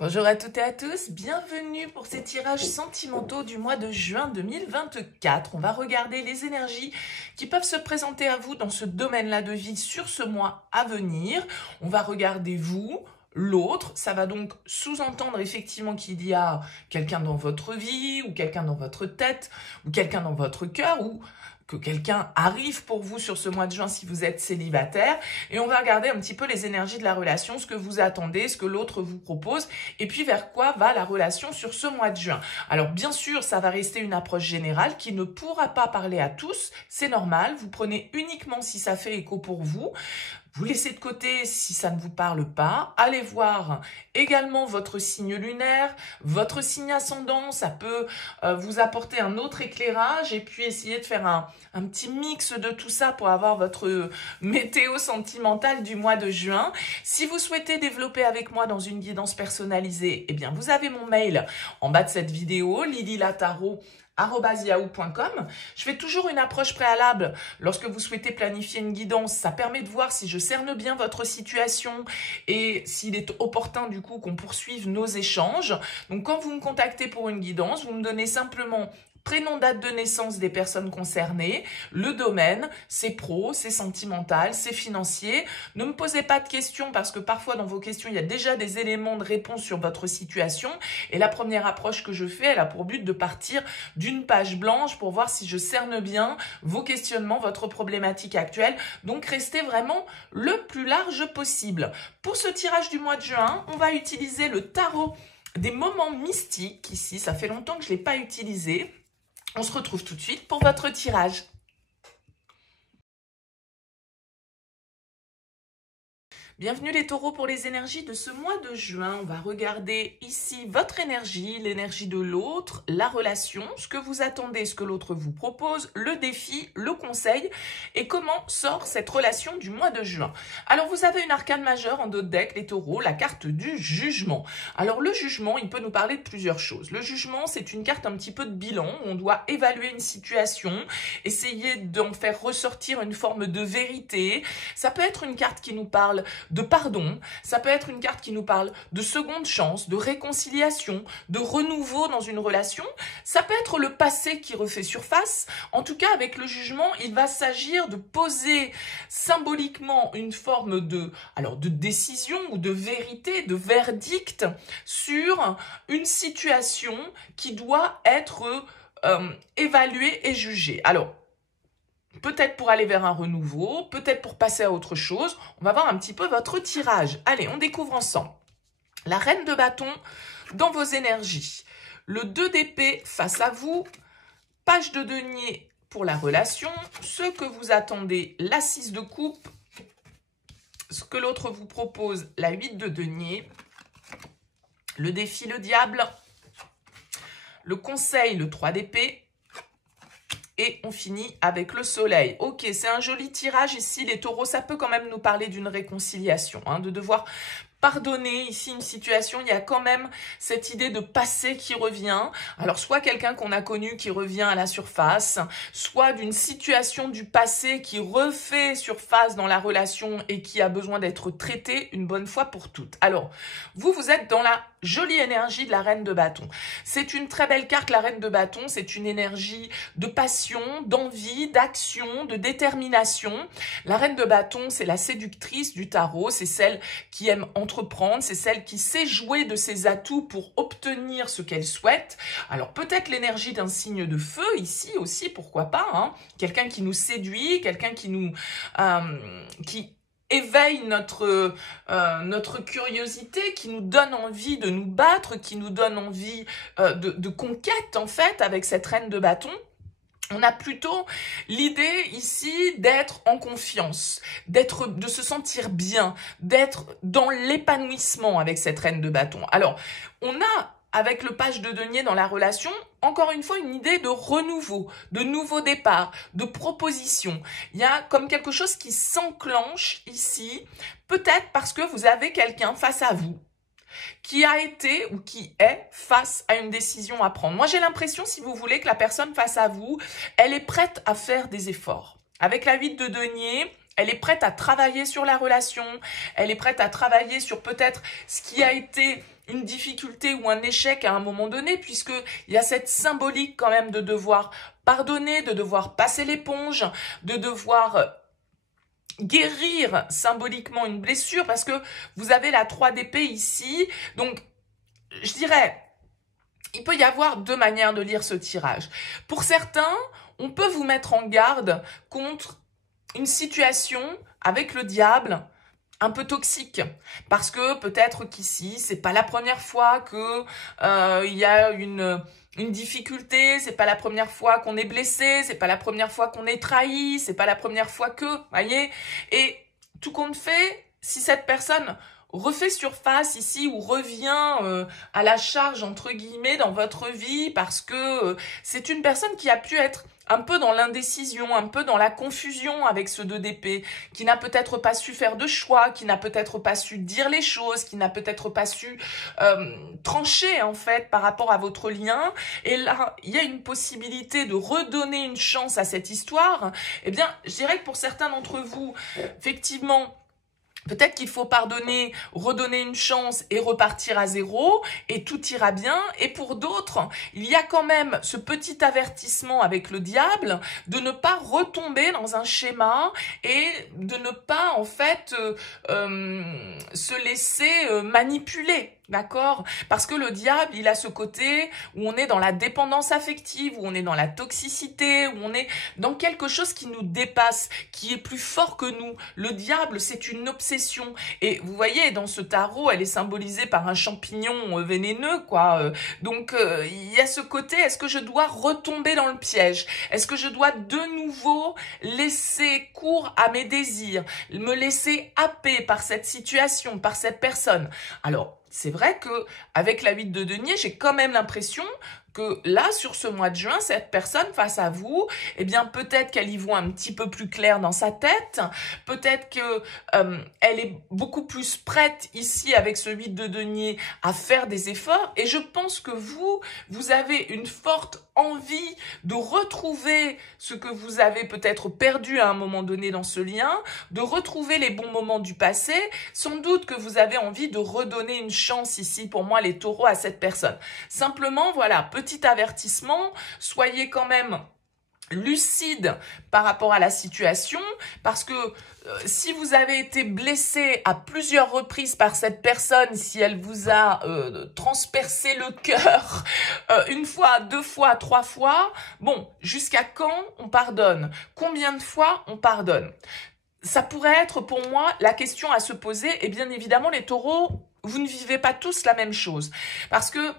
Bonjour à toutes et à tous, bienvenue pour ces tirages sentimentaux du mois de juin 2024. On va regarder les énergies qui peuvent se présenter à vous dans ce domaine-là de vie sur ce mois à venir. On va regarder vous, l'autre, ça va donc sous-entendre effectivement qu'il y a quelqu'un dans votre vie, ou quelqu'un dans votre tête, ou quelqu'un dans votre cœur, ou que quelqu'un arrive pour vous sur ce mois de juin si vous êtes célibataire. Et on va regarder un petit peu les énergies de la relation, ce que vous attendez, ce que l'autre vous propose, et puis vers quoi va la relation sur ce mois de juin. Alors bien sûr, ça va rester une approche générale qui ne pourra pas parler à tous, c'est normal, vous prenez uniquement si ça fait écho pour vous. Vous laissez de côté si ça ne vous parle pas. Allez voir également votre signe lunaire, votre signe ascendant. Ça peut vous apporter un autre éclairage et puis essayer de faire un petit mix de tout ça pour avoir votre météo sentimentale du mois de juin. Si vous souhaitez développer avec moi dans une guidance personnalisée, eh bien vous avez mon mail en bas de cette vidéo, lilylataro@yahoo.com. Je fais toujours une approche préalable lorsque vous souhaitez planifier une guidance. Ça permet de voir si je cerne bien votre situation et s'il est opportun du coup qu'on poursuive nos échanges. Donc quand vous me contactez pour une guidance, vous me donnez simplement prénom, date de naissance des personnes concernées, le domaine, c'est pro, c'est sentimental, c'est financier. Ne me posez pas de questions parce que parfois dans vos questions, il y a déjà des éléments de réponse sur votre situation. Et la première approche que je fais, elle a pour but de partir d'une page blanche pour voir si je cerne bien vos questionnements, votre problématique actuelle. Donc restez vraiment le plus large possible. Pour ce tirage du mois de juin, on va utiliser le tarot des moments mystiques. Ici, ça fait longtemps que je ne l'ai pas utilisé. On se retrouve tout de suite pour votre tirage. Bienvenue les taureaux pour les énergies de ce mois de juin. On va regarder ici votre énergie, l'énergie de l'autre, la relation, ce que vous attendez, ce que l'autre vous propose, le défi, le conseil et comment sort cette relation du mois de juin. Alors vous avez une arcane majeure en dos de deck, les taureaux, la carte du jugement. Alors le jugement, il peut nous parler de plusieurs choses. Le jugement, c'est une carte un petit peu de bilan où on doit évaluer une situation, essayer d'en faire ressortir une forme de vérité. Ça peut être une carte qui nous parle de pardon, ça peut être une carte qui nous parle de seconde chance, de réconciliation, de renouveau dans une relation. Ça peut être le passé qui refait surface. En tout cas, avec le jugement, il va s'agir de poser symboliquement une forme de décision ou de vérité, de verdict sur une situation qui doit être évaluée et jugée. Alors, peut-être pour aller vers un renouveau, peut-être pour passer à autre chose. On va voir un petit peu votre tirage. Allez, on découvre ensemble. La reine de bâton dans vos énergies. Le 2 d'épée face à vous. Page de denier pour la relation. Ce que vous attendez, la 6 de coupe. Ce que l'autre vous propose, la 8 de denier. Le défi, le diable. Le conseil, le 3 d'épée. Et on finit avec le soleil. Ok, c'est un joli tirage ici, les taureaux. Ça peut quand même nous parler d'une réconciliation, de devoir pardonner ici une situation. Il y a quand même cette idée de passé qui revient. Alors, soit quelqu'un qu'on a connu qui revient à la surface, soit d'une situation du passé qui refait surface dans la relation et qui a besoin d'être traitée une bonne fois pour toutes. Alors, vous êtes dans la jolie énergie de la reine de bâton. C'est une très belle carte, la reine de bâton. C'est une énergie de passion, d'envie, d'action, de détermination. La reine de bâton, c'est la séductrice du tarot. C'est celle qui aime entreprendre. C'est celle qui sait jouer de ses atouts pour obtenir ce qu'elle souhaite. Alors, peut-être l'énergie d'un signe de feu ici aussi, pourquoi pas. Quelqu'un qui nous séduit, quelqu'un qui nous... qui éveille notre curiosité, qui nous donne envie de nous battre, qui nous donne envie de conquête en fait avec cette reine de bâton. On a plutôt l'idée ici d'être en confiance, de se sentir bien, d'être dans l'épanouissement avec cette reine de bâton. Alors, on a avec le page de denier dans la relation, encore une fois, une idée de renouveau, de nouveau départ, de proposition. Il y a comme quelque chose qui s'enclenche ici, peut-être parce que vous avez quelqu'un face à vous qui a été ou qui est face à une décision à prendre. Moi, j'ai l'impression, si vous voulez, que la personne face à vous, elle est prête à faire des efforts. Avec la 8 de denier, elle est prête à travailler sur la relation, elle est prête à travailler sur peut-être ce qui a été une difficulté ou un échec à un moment donné, puisqu'il y a cette symbolique quand même de devoir pardonner, de devoir passer l'éponge, de devoir guérir symboliquement une blessure, parce que vous avez la 3 d'épée ici. Donc, je dirais, il peut y avoir 2 manières de lire ce tirage. Pour certains, on peut vous mettre en garde contre une situation avec le diable un peu toxique, parce que peut-être qu'ici, c'est pas la première fois que il y a une difficulté, c'est pas la première fois qu'on est blessé, c'est pas la première fois qu'on est trahi, c'est pas la première fois que, voyez, et tout compte fait, si cette personne refait surface ici ou revient à la charge entre guillemets dans votre vie parce que c'est une personne qui a pu être un peu dans l'indécision, un peu dans la confusion avec ce 2 d'épée, qui n'a peut-être pas su faire de choix, qui n'a peut-être pas su dire les choses, qui n'a peut-être pas su trancher en fait par rapport à votre lien. Et là, il y a une possibilité de redonner une chance à cette histoire. Eh bien, je dirais que pour certains d'entre vous, effectivement, peut-être qu'il faut pardonner, redonner une chance et repartir à zéro et tout ira bien. Et pour d'autres, il y a quand même ce petit avertissement avec le diable de ne pas retomber dans un schéma et de ne pas en fait se laisser manipuler. D'accord? Parce que le diable, il a ce côté où on est dans la dépendance affective, où on est dans la toxicité, où on est dans quelque chose qui nous dépasse, qui est plus fort que nous. Le diable, c'est une obsession. Et vous voyez, dans ce tarot, elle est symbolisée par un champignon vénéneux, quoi. Donc, il y a ce côté, est-ce que je dois retomber dans le piège? Est-ce que je dois de nouveau laisser cours à mes désirs, me laisser happer par cette situation, par cette personne? Alors, c'est vrai que avec la 8 de denier, j'ai quand même l'impression que là, sur ce mois de juin, cette personne face à vous, eh bien, peut-être qu'elle y voit un petit peu plus clair dans sa tête, peut-être que elle est beaucoup plus prête ici avec ce 8 de denier à faire des efforts. Et je pense que vous avez une forte envie de retrouver ce que vous avez peut-être perdu à un moment donné dans ce lien, de retrouver les bons moments du passé. Sans doute que vous avez envie de redonner une chance ici, pour moi, les taureaux, à cette personne. Simplement, voilà, petit avertissement, soyez quand même lucide par rapport à la situation, parce que si vous avez été blessé à plusieurs reprises par cette personne, si elle vous a transpercé le cœur 1 fois, 2 fois, 3 fois, bon, jusqu'à quand on pardonne? Combien de fois on pardonne? Ça pourrait être pour moi la question à se poser, et bien évidemment les taureaux, vous ne vivez pas tous la même chose, parce que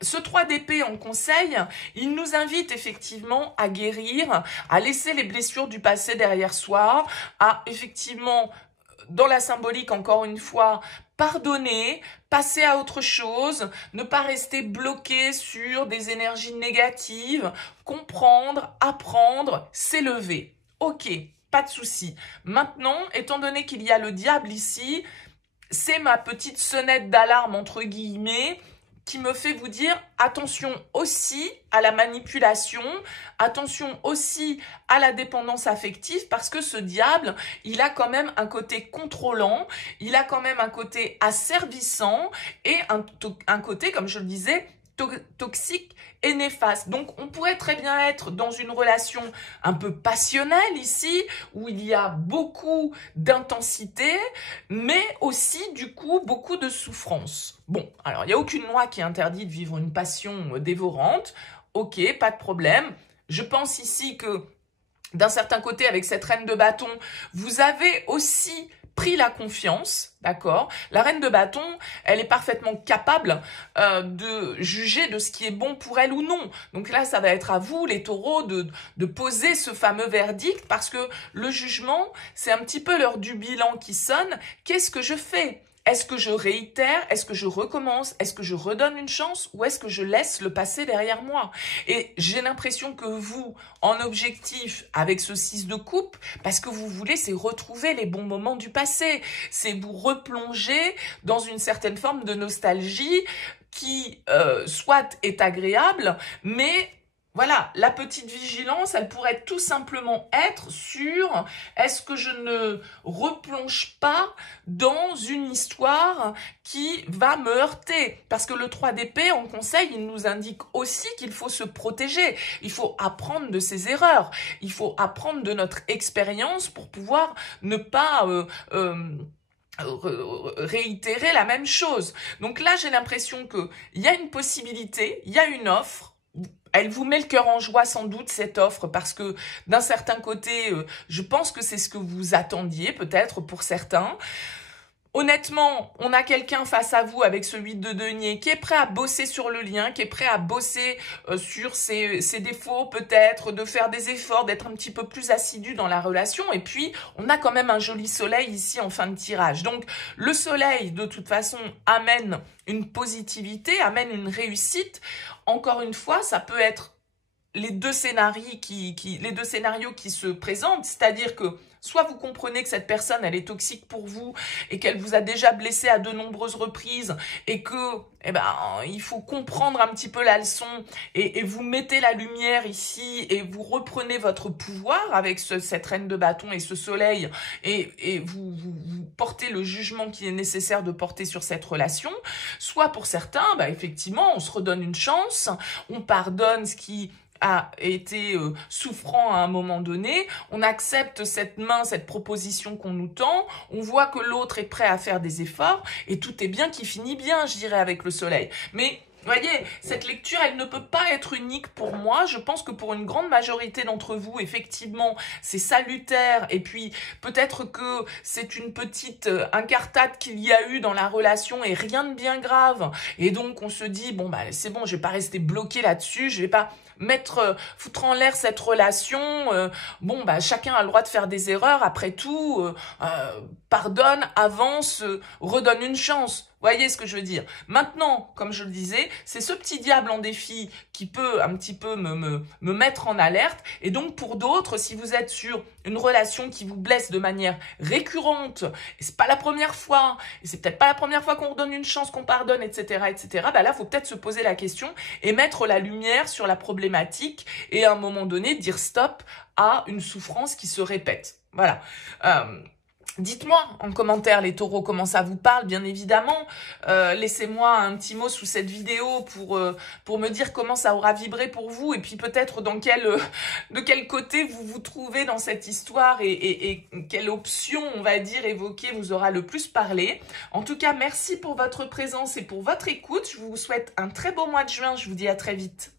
ce 3 d'épée en conseil, il nous invite effectivement à guérir, à laisser les blessures du passé derrière soi, à effectivement, dans la symbolique encore une fois, pardonner, passer à autre chose, ne pas rester bloqué sur des énergies négatives, comprendre, apprendre, s'élever. Ok, pas de souci. Maintenant, étant donné qu'il y a le diable ici, c'est ma petite sonnette d'alarme entre guillemets, qui me fait vous dire attention aussi à la manipulation, attention aussi à la dépendance affective, parce que ce diable, il a quand même un côté contrôlant, il a quand même un côté asservissant et un côté, comme je le disais, toxique et néfaste. Donc, on pourrait très bien être dans une relation un peu passionnelle ici, où il y a beaucoup d'intensité, mais aussi, du coup, beaucoup de souffrance. Bon, alors, il n'y a aucune loi qui interdit de vivre une passion dévorante. Ok, pas de problème. Je pense ici que, d'un certain côté, avec cette reine de bâton, vous avez aussi pris la confiance, d'accord? La reine de bâton, elle est parfaitement capable de juger de ce qui est bon pour elle ou non. Donc là, ça va être à vous, les taureaux, de poser ce fameux verdict, parce que le jugement, c'est un petit peu l'heure du bilan qui sonne. Qu'est-ce que je fais? Est-ce que je réitère? Est-ce que je recommence? Est-ce que je redonne une chance? Ou est-ce que je laisse le passé derrière moi? Et j'ai l'impression que vous, en objectif, avec ce 6 de coupe, parce que vous voulez, c'est retrouver les bons moments du passé. C'est vous replonger dans une certaine forme de nostalgie qui, soit est agréable, mais Voilà, la petite vigilance, elle pourrait tout simplement être sur est-ce que je ne replonge pas dans une histoire qui va me heurter? Parce que le 3 d'épée, en conseil, il nous indique aussi qu'il faut se protéger. Il faut apprendre de ses erreurs. Il faut apprendre de notre expérience pour pouvoir ne pas réitérer la même chose. Donc là, j'ai l'impression qu'il y a une possibilité, il y a une offre. Elle vous met le cœur en joie sans doute cette offre parce que d'un certain côté, je pense que c'est ce que vous attendiez peut-être pour certains. Honnêtement, on a quelqu'un face à vous avec ce 8 de denier qui est prêt à bosser sur le lien, qui est prêt à bosser sur ses défauts peut-être, de faire des efforts, d'être un petit peu plus assidu dans la relation. Et puis, on a quand même un joli soleil ici en fin de tirage. Donc, le soleil, de toute façon, amène une positivité, amène une réussite. Encore une fois, ça peut être les deux scénarios qui se présentent, c'est-à-dire que soit vous comprenez que cette personne, elle est toxique pour vous et qu'elle vous a déjà blessé à de nombreuses reprises et que, il faut comprendre un petit peu la leçon et vous mettez la lumière ici et vous reprenez votre pouvoir avec cette reine de bâton et ce soleil et vous portez le jugement qui est nécessaire de porter sur cette relation. Soit pour certains, effectivement, on se redonne une chance, on pardonne ce qui a été souffrant à un moment donné, on accepte cette proposition qu'on nous tend, on voit que l'autre est prêt à faire des efforts, et tout est bien qui finit bien, je dirais, avec le soleil. Mais voyez, cette lecture, elle ne peut pas être unique pour moi. Je pense que pour une grande majorité d'entre vous, effectivement, c'est salutaire. Et puis, peut-être que c'est une petite incartade qu'il y a eu dans la relation et rien de bien grave. Et donc, on se dit, bon, c'est bon, je vais pas rester bloqué là-dessus, je vais pas foutre en l'air cette relation. Chacun a le droit de faire des erreurs. Après tout, pardonne, avance, redonne une chance. Voyez ce que je veux dire? Maintenant, comme je le disais, c'est ce petit diable en défi qui peut un petit peu me mettre en alerte. Et donc, pour d'autres, si vous êtes sur une relation qui vous blesse de manière récurrente, et c'est pas la première fois, et c'est peut-être pas la première fois qu'on redonne une chance, qu'on pardonne, etc., etc., là, faut peut-être se poser la question et mettre la lumière sur la problématique et à un moment donné, dire stop à une souffrance qui se répète. Voilà. Dites-moi en commentaire les taureaux comment ça vous parle, bien évidemment. Laissez-moi un petit mot sous cette vidéo pour me dire comment ça aura vibré pour vous et puis peut-être de quel côté vous vous trouvez dans cette histoire et quelle option, on va dire, évoquée vous aura le plus parlé. En tout cas, merci pour votre présence et pour votre écoute. Je vous souhaite un très beau mois de juin. Je vous dis à très vite.